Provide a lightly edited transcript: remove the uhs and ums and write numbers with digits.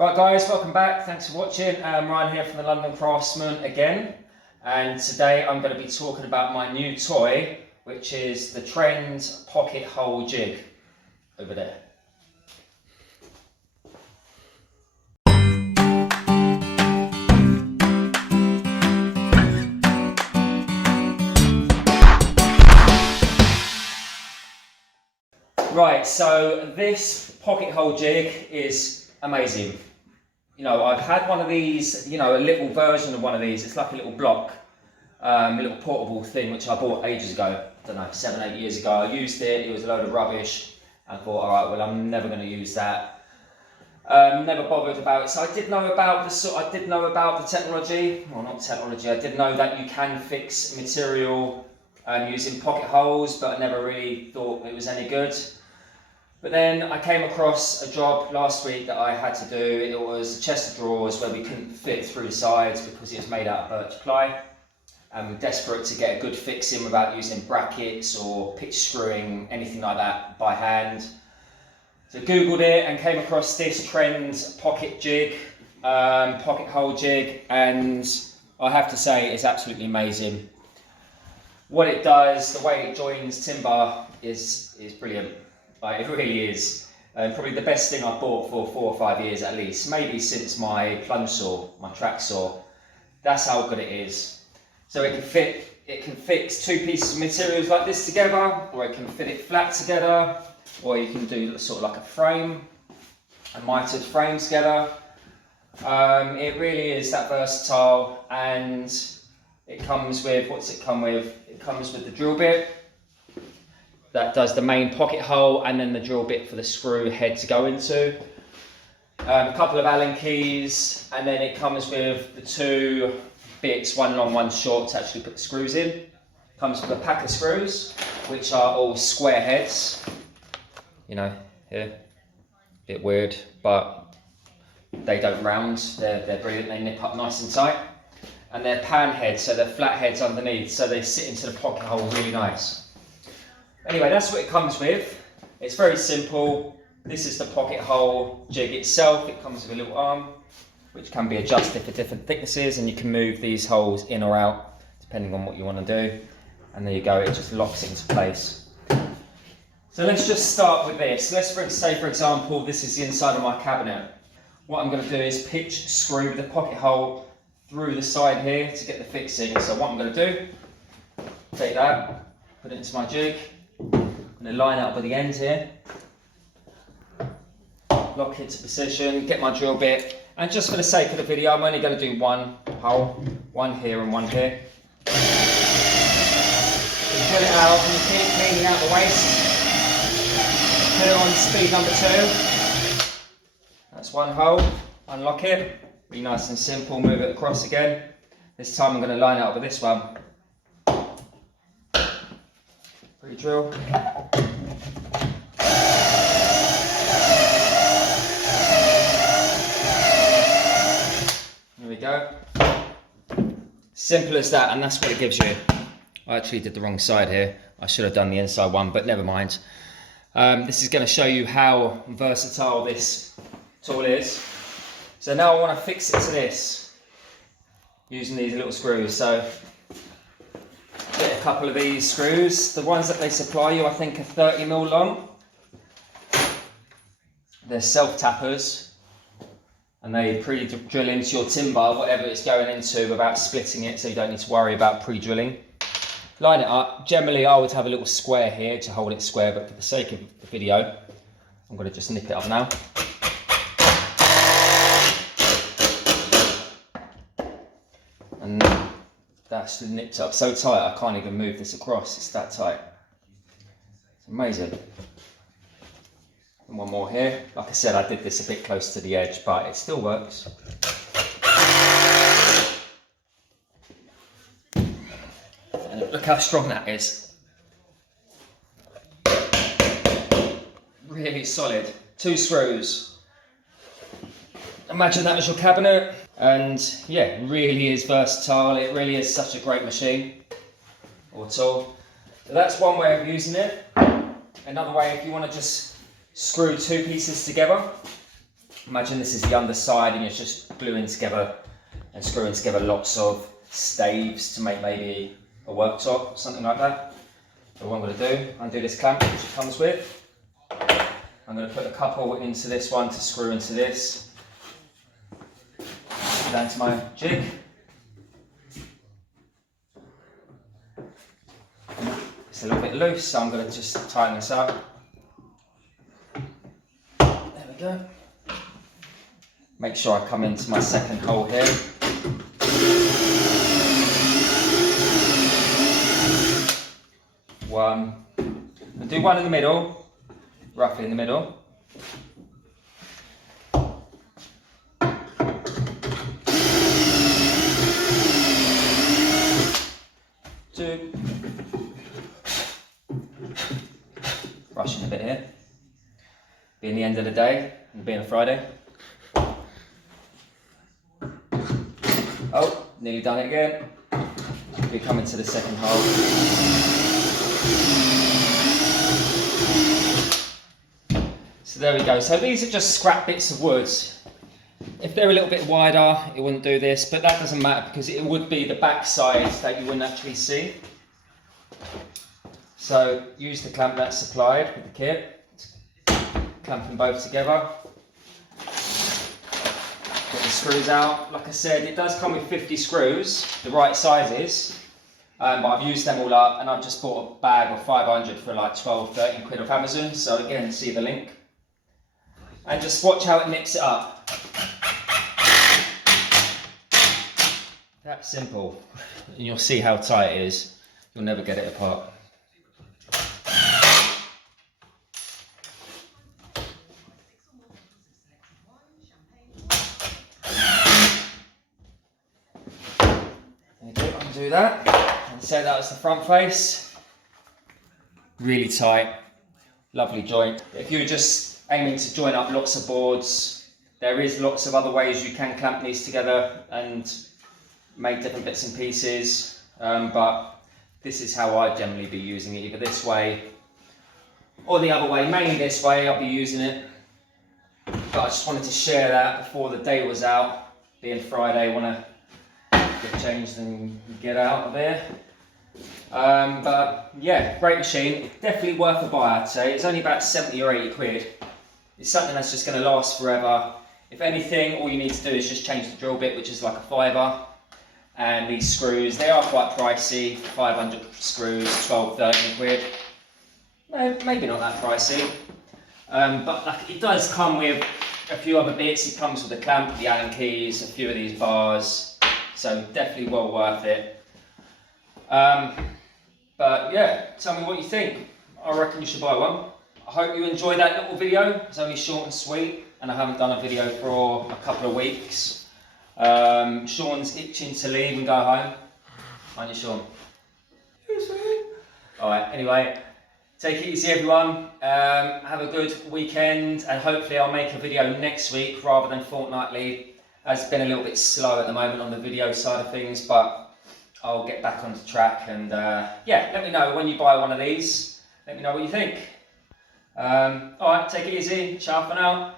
Right guys, welcome back. Thanks for watching. Ryan here from the London Craftsman again. And today I'm going to be talking about my new toy, which is the Trend Pocket Hole Jig over there. Right, so this pocket hole jig is amazing. You know, I've had one of these, a little version of one of these. It's like a little block, a little portable thing, which I bought ages ago. I don't know, 7, 8 years ago. I used it, it was a load of rubbish. I thought, all right, well, I'm never going to use that. Never bothered about it. So I did know about the technology. Well, not technology. I did know that you can fix material using pocket holes, but I never really thought it was any good. But then I came across a job last week that I had to do. It was a chest of drawers where we couldn't fit through the sides because it was made out of birch ply. And we're desperate to get a good fix in without using brackets or pitch screwing, anything like that by hand. So Googled it and came across this Trend pocket jig, pocket hole jig, and I have to say it's absolutely amazing. What it does, the way it joins timber is brilliant. Like, it really is. Probably the best thing I've bought for 4 or 5 years at least, maybe since my plunge saw, my track saw. That's how good it is. So it can fix 2 pieces of materials like this together, or it can fit it flat together, or you can do sort of like a frame, a mitered frame together. It really is that versatile, and it comes with, what's it come with? It comes with the drill bit that does the main pocket hole, and then the drill bit for the screw head to go into. A couple of Allen keys, and then it comes with the 2 bits, one long, one short, to actually put the screws in. Comes with a pack of screws, which are all square heads. You know, here, bit weird, but they don't round. They're brilliant. They nip up nice and tight. And they're pan heads, so they're flat heads underneath, so they sit into the pocket hole really nice. Anyway, that's what it comes with. It's very simple. This is the pocket hole jig itself. It comes with a little arm, which can be adjusted for different thicknesses, and you can move these holes in or out, depending on what you want to do. And there you go, it just locks into place. So let's just start with this. Let's say, for example, this is the inside of my cabinet. What I'm going to do is pitch screw the pocket hole through the side here to get the fixing. So what I'm going to do, take that, put it into my jig. I'm going to line up with the end here, lock it to position, get my drill bit, and just for the sake of the video, I'm only going to do one hole, one here and one here. You pull it out and you keep cleaning out the waste. Put it on speed number 2. That's one hole. Unlock it. Be nice and simple. Move it across again. This time I'm going to line it up with this one. Pre-drill. There we go. Simple as that, and that's what it gives you. I actually did the wrong side here. I should have done the inside one, but never mind. This is going to show you how versatile this tool is. So now I want to fix it to this using these little screws. So get a couple of these screws. The ones that they supply you, I think, are 30mm long. They're self-tappers, and they pre-drill into your timber, whatever it's going into, without splitting it, so you don't need to worry about pre-drilling. Line it up. Generally, I would have a little square here to hold it square, but for the sake of the video, I'm going to just nip it up now. And that's nipped up so tight I can't even move this across. It's that tight. It's amazing. And one more here. Like I said, I did this a bit close to the edge, but it still works. And look how strong that is. Really solid. 2 screws. Imagine that as your cabinet. And yeah, it really is versatile. It really is such a great machine or tool. So that's one way of using it. Another way, if you want to just screw 2 pieces together, Imagine this is the underside and you're just gluing together and screwing together lots of staves to make maybe a worktop or something like that. So what I'm going to do, undo this clamp which it comes with. I'm going to put a couple into this one to screw into this. Down to my jig. It's a little bit loose, so I'm going to just tighten this up. There we go. Make sure I come into my second hole here. One. I'll do one in the middle, roughly in the middle. Two. Rushing a bit here. Being the end of the day, and being a Friday. Oh, nearly done it again. We come into the second hole. So there we go. So these are just scrap bits of wood. If they're a little bit wider, it wouldn't do this, but that doesn't matter because it would be the back side that you wouldn't actually see. So use the clamp that's supplied with the kit. Clamp them both together. Get the screws out. Like I said, it does come with 50 screws, the right sizes, but I've used them all up and I've just bought a bag of 500 for like 12, 13 quid off Amazon. So again, see the link. And just watch how it nips it up. That's simple. And you'll see how tight it is. You'll never get it apart. Do that and say that was the front face. Really tight, lovely joint. If you're just aiming to join up lots of boards, there is lots of other ways you can clamp these together and make different bits and pieces, but this is how I generally be using it, either this way or the other way. Mainly this way I'll be using it, but I just wanted to share that before the day was out. Being Friday, I want to get changed and get out of here. But yeah, great machine. Definitely worth a buy, I'd say. It's only about 70 or 80 quid. It's something that's just going to last forever. If anything, all you need to do is just change the drill bit, which is like a fiver. And these screws, they are quite pricey. 500 screws, 12, 13 quid. No, maybe not that pricey. But like, it does come with a few other bits. It comes with the clamp, the Allen keys, a few of these bars. So definitely well worth it. But yeah, tell me what you think. I reckon you should buy one. I hope you enjoyed that little video. It's only short and sweet, and I haven't done a video for a couple of weeks. Sean's itching to leave and go home. Aren't you, Sean? Alright, anyway, take it easy everyone. Have a good weekend, and hopefully I'll make a video next week rather than fortnightly. It's been a little bit slow at the moment on the video side of things, but I'll get back onto track. And yeah, let me know when you buy one of these. Let me know what you think. Alright, take it easy. Ciao for now.